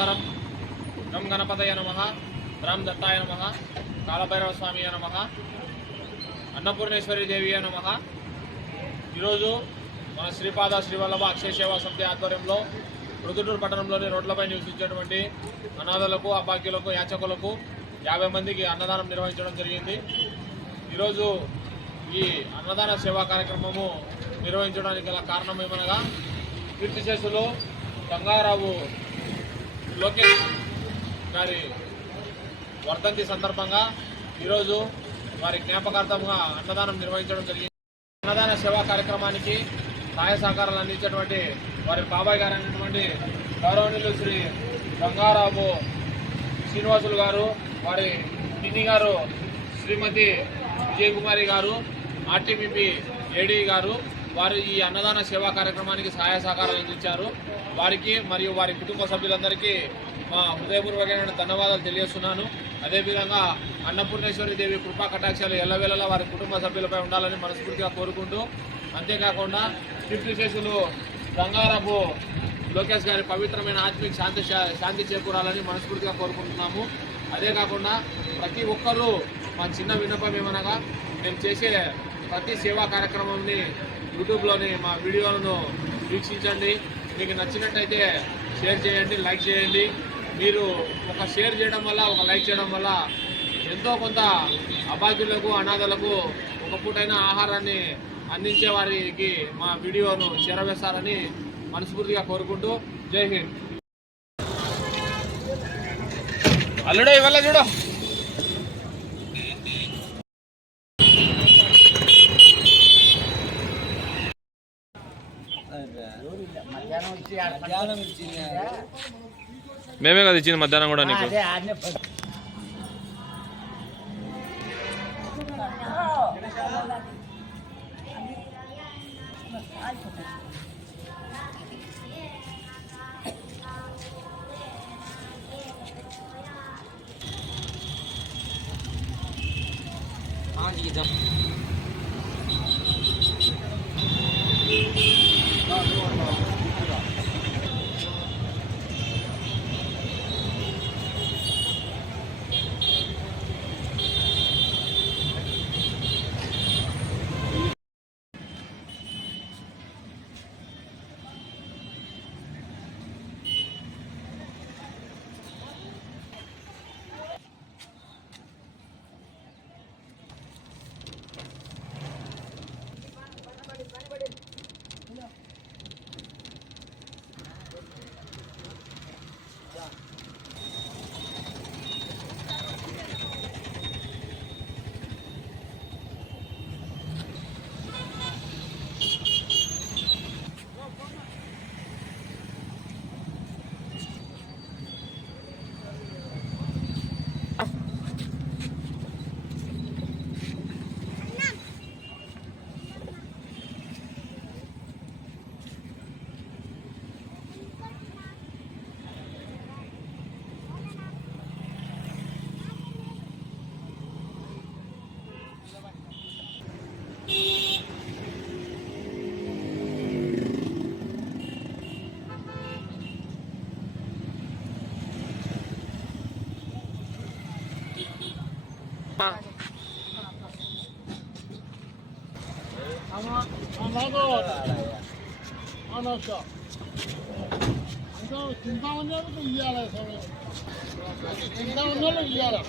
నమస్కారం. గం గణపతయ నమః, రామ్ దత్తాయ నమః, కాలభైరవ స్వామి నమః, అన్నపూర్ణేశ్వరి దేవి నమః. ఈరోజు మన శ్రీపాద శ్రీవల్లభ అక్షయ సేవా సమితి ఆధ్వర్యంలో ప్రొద్దుటూరు పట్టణంలోని రోడ్లపై నివసించేటువంటి అనాథలకు, అభాగ్యులకు, యాచకులకు 50 మందికి అన్నదానం నిర్వహించడం జరిగింది. ఈరోజు ఈ అన్నదాన సేవా కార్యక్రమము నిర్వహించడానికి గల కారణం ఏమనగా కీర్తిశేషులు గంగారావు లోకేష్ గారి వర్ధంతి సందర్భంగా ఈరోజు వారి జ్ఞాపకార్థంగా అన్నదానం నిర్వహించడం జరిగింది. అన్నదాన సేవా కార్యక్రమానికి సహాయ సహకారాలు అందించేటువంటి వారి బాబాయ్ గారు అయినటువంటి గౌరవనీయులు శ్రీ గంగారావు శ్రీనివాసులు గారు, వారి పిన్ని గారు శ్రీమతి విజయకుమారి గారు, ఆర్టీపీపీ ఏడీ గారు, వారు ఈ అన్నదాన సేవా కార్యక్రమానికి సహాయ సహకారాలు అందించారు. వారికి మరియు వారి కుటుంబ సభ్యులందరికీ మా హృదయపూర్వకమైన ధన్యవాదాలు తెలియజేస్తున్నాను. అదేవిధంగా అన్నపూర్ణేశ్వరి దేవి కృపా కటాక్షాలు ఎల్లవేళలా వారి కుటుంబ సభ్యులపై ఉండాలని మనస్ఫూర్తిగా కోరుకుంటూ, అంతేకాకుండా కీర్తిశేషులు గంగారావు లోకేష్ గారి పవిత్రమైన ఆత్మిక శాంతి చేకూరాలని మనస్ఫూర్తిగా కోరుకుంటున్నాము. అదే కాకుండా ప్రతి ఒక్కరూ మా చిన్న విన్నపం ఏమనగా, మేము చేసే ప్రతి సేవా కార్యక్రమాన్ని యూట్యూబ్లోని మా వీడియోలను వీక్షించండి. మీకు నచ్చినట్టయితే షేర్ చేయండి, లైక్ చేయండి. మీరు ఒక షేర్ చేయడం వల్ల, ఒక లైక్ చేయడం వల్ల ఎంతో కొంత అభాగ్యులకు, అనాథలకు ఒక పూటైన ఆహారాన్ని అందించే వారికి మా వీడియోను చేరవేస్తారని మనస్ఫూర్తిగా కోరుకుంటూ జై హింద్. అల్లుడే ఇవల్ల చూడు. మేమే కదా ఇచ్చింది మధ్యాహ్నం కూడా నీకు. చింతా ఉన్నప్పుడు ఇవ్వాలి, చింతా ఉన్నోళ్ళు ఇవ్వాలి.